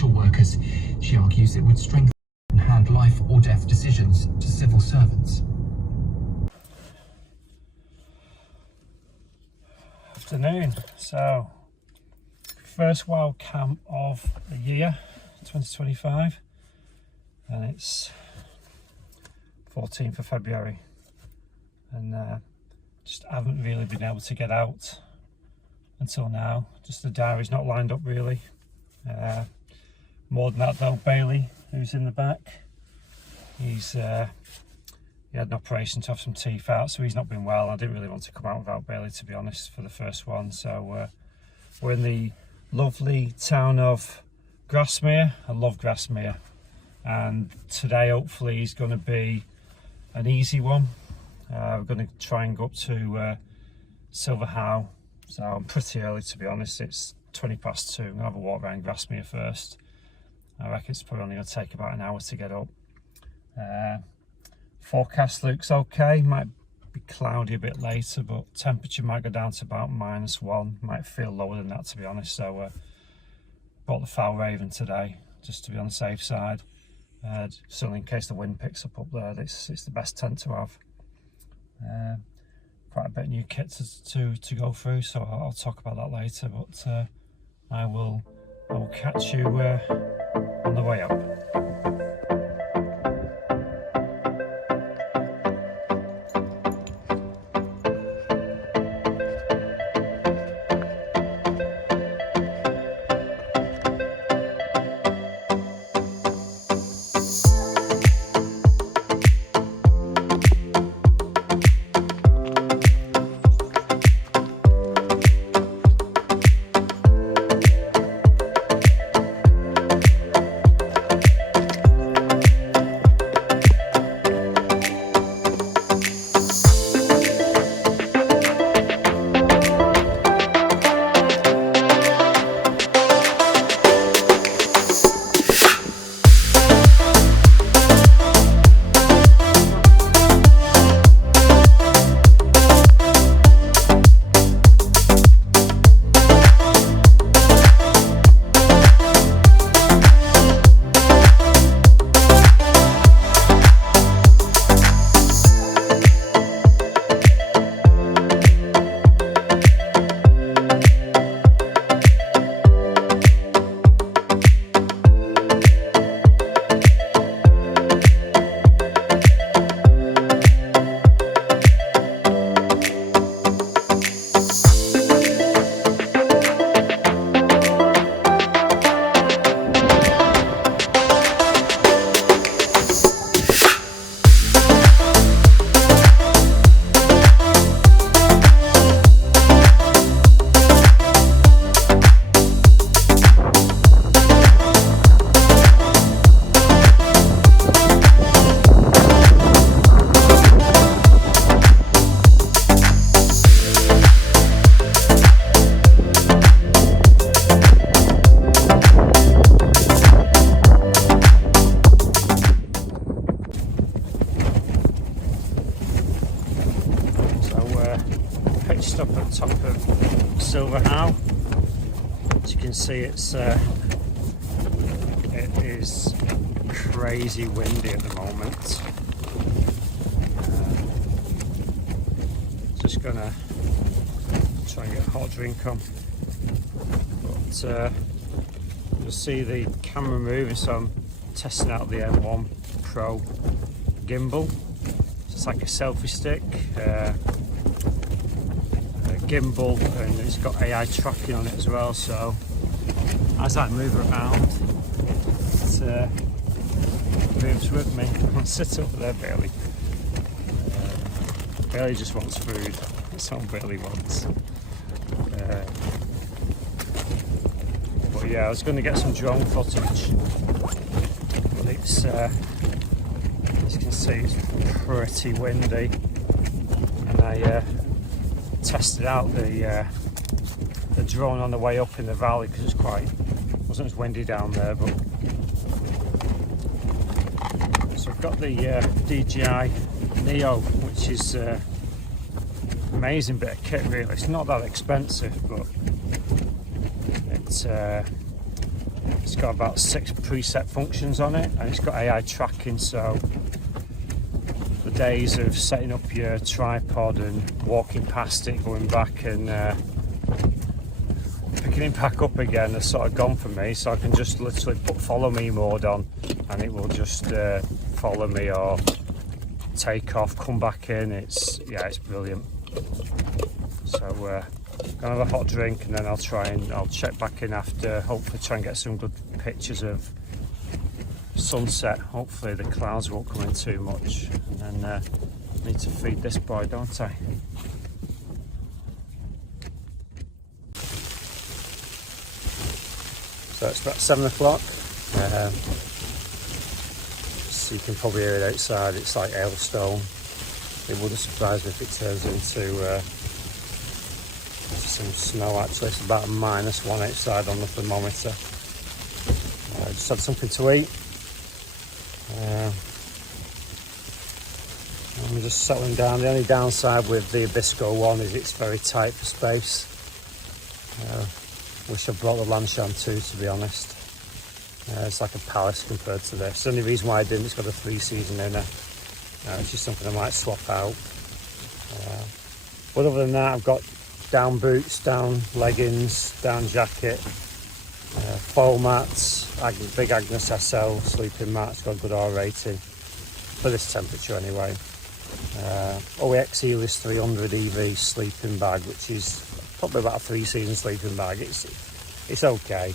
social workers. She argues it would strengthen and hand life or death decisions to civil servants. Afternoon. So, first wild camp of the year 2025, and it's 14th of February, and just haven't really been able to get out until now. Just the diary's not lined up really. More than that though, Bailey, who's in the back, he had an operation to have some teeth out, so he's not been well. I didn't really want to come out without Bailey, to be honest, for the first one. So we're in the lovely town of Grasmere. I love Grasmere, and today hopefully is going to be an easy one. We're going to try and go up to Silverhow. So I'm pretty early, to be honest. It's 20 past 2. I'm going to have a walk around Grasmere first. I reckon it's probably only going to take about an hour to get up. Forecast looks okay. Might be cloudy a bit later, but temperature might go down to about -1. Might feel lower than that, to be honest. So bought the Fajalraven today, just to be on the safe side. Certainly in case the wind picks up there, it's the best tent to have. Quite a bit of new kit to go through, so I'll talk about that later. But I will catch you on the way up. Up at the top of Silverhow. As you can see, it is crazy windy at the moment. Just gonna try and get a hot drink on, but you'll see the camera moving, so I'm testing out the M1 Pro gimbal. It's like a selfie stick. Gimbal, and it's got AI tracking on it as well, so as I move around it moves with me. I'll sit over there, Bailey. Bailey just wants food. That's all Bailey wants. But yeah, I was going to get some drone footage, but it's as you can see, it's pretty windy, and I tested out the drone on the way up in the valley because wasn't as windy down there. But so I've got the DJI Neo, which is amazing bit of kit really. It's not that expensive, but It's got about 6 preset functions on it, and it's got AI tracking, so the days of setting up your tripod and walking past it, going back and picking it back up again are sort of gone for me. So I can just literally put follow me mode on and it will just follow me or take off, come back in. It's brilliant. So gonna have a hot drink and then I'll check back in after, hopefully try and get some good pictures of sunset. Hopefully the clouds won't come in too much, and then need to feed this boy, don't I? So it's about 7 o'clock. So you can probably hear it outside. It's like hailstone. It wouldn't surprise me if it turns into some snow. Actually, it's about -1 outside on the thermometer. I just had something to eat. I'm just settling down. The only downside with the Abisko one is it's very tight for space. Wish I brought the Lanshan too, to be honest. It's like a palace compared to this. The only reason why I didn't, it's got a 3-season inner. It's just something I might swap out. But other than that, I've got down boots, down leggings, down jacket, foil mats, big Agnes SL sleeping mats, got a good R rating for this temperature anyway. OEX Helios 300 EV sleeping bag, which is probably about a 3-season sleeping bag. It's okay.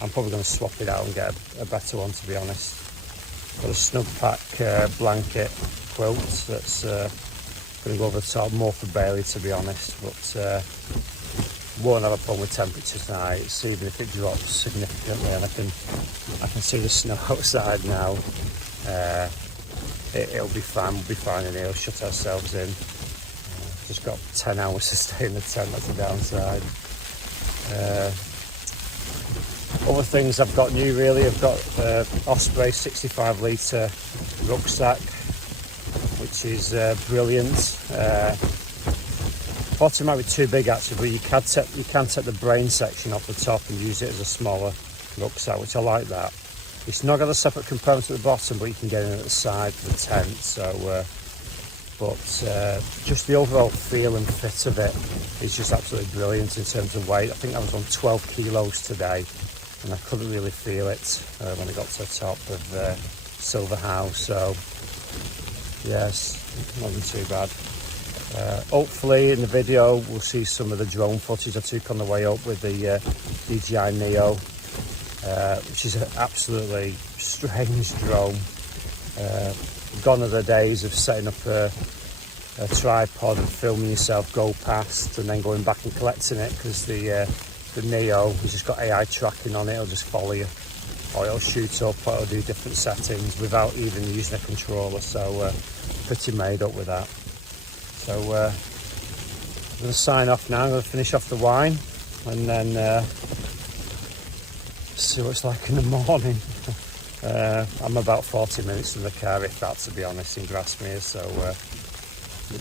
I'm probably going to swap it out and get a better one, to be honest. Got a Snugpak blanket quilt that's going to go over the top, more for Bailey, to be honest, but won't have a problem with temperatures tonight. It's even if it drops significantly, and I can see the snow outside now. It'll be fine. We'll be fine in here. We'll shut ourselves in. Just got 10 hours to stay in the tent. That's the downside. Other things I've got new, really. I've got Osprey 65 litre rucksack, which is brilliant. Bottom might be too big actually, but you can take the brain section off the top and use it as a smaller rucksack, which I like that. It's not got a separate component at the bottom, but you can get in at the side of the tent. So, just the overall feel and fit of it is just absolutely brilliant in terms of weight. I think I was on 12 kilos today, and I couldn't really feel it when I got to the top of Silver House. So, yes, not been too bad. Hopefully in the video we'll see some of the drone footage I took on the way up with the DJI Neo, which is an absolutely strange drone. Gone are the days of setting up a tripod and filming yourself go past and then going back and collecting it, because the Neo has just got AI tracking on it. It'll just follow you, or it'll shoot up, or it'll do different settings without even using a controller. So pretty made up with that. So I'm going to sign off now. I'm going to finish off the wine and then see what it's like in the morning. I'm about 40 minutes in the car, if that, to be honest, in Grasmere, so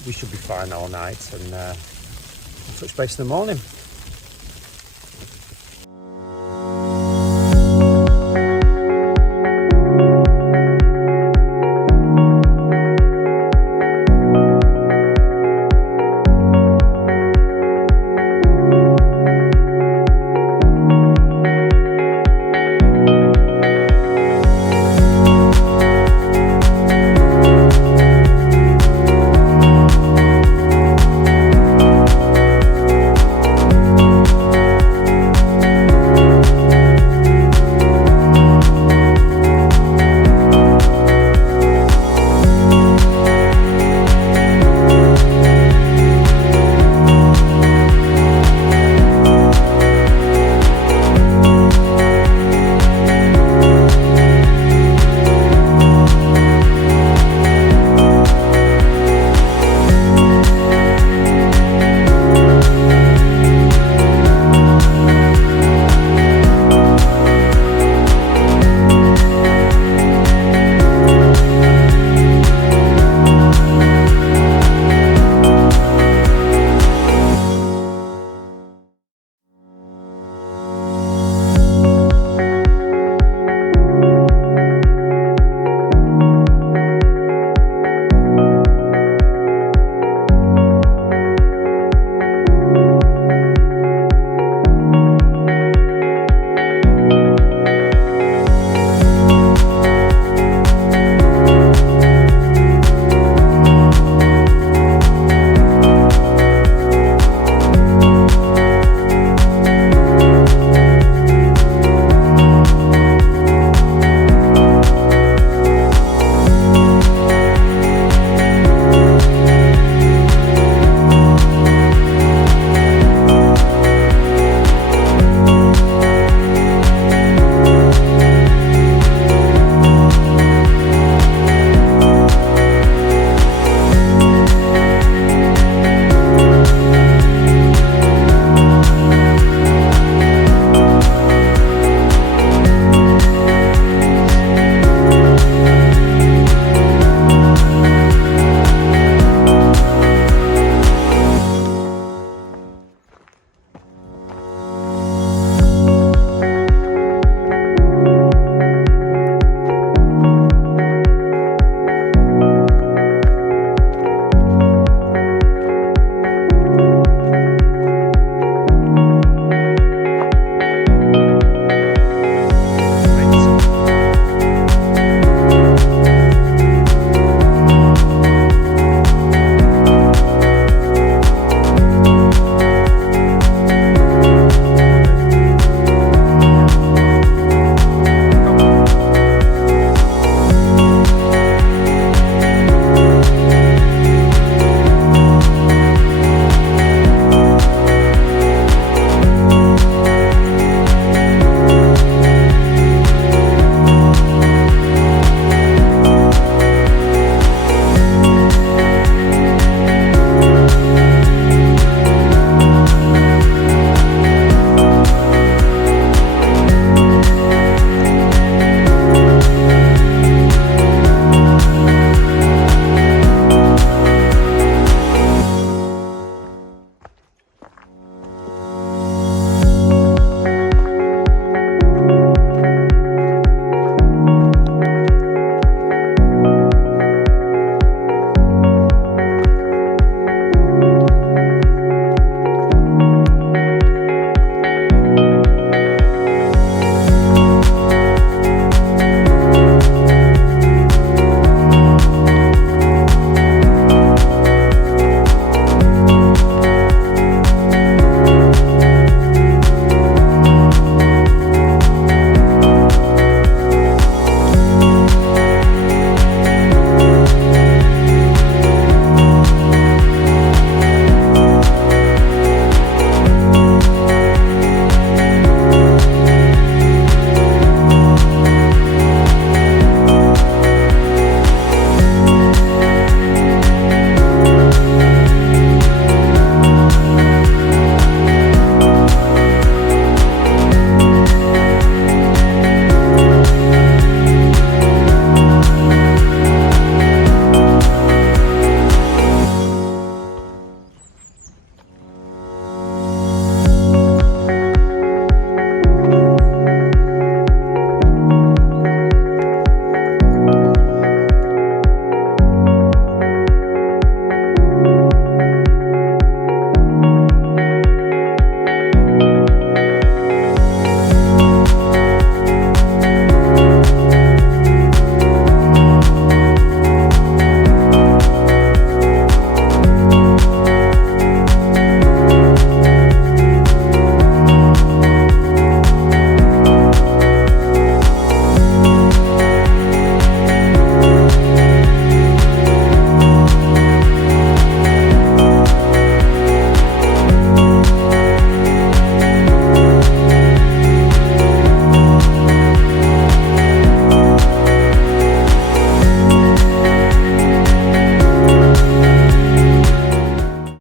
we should be fine all night, and touch base in the morning.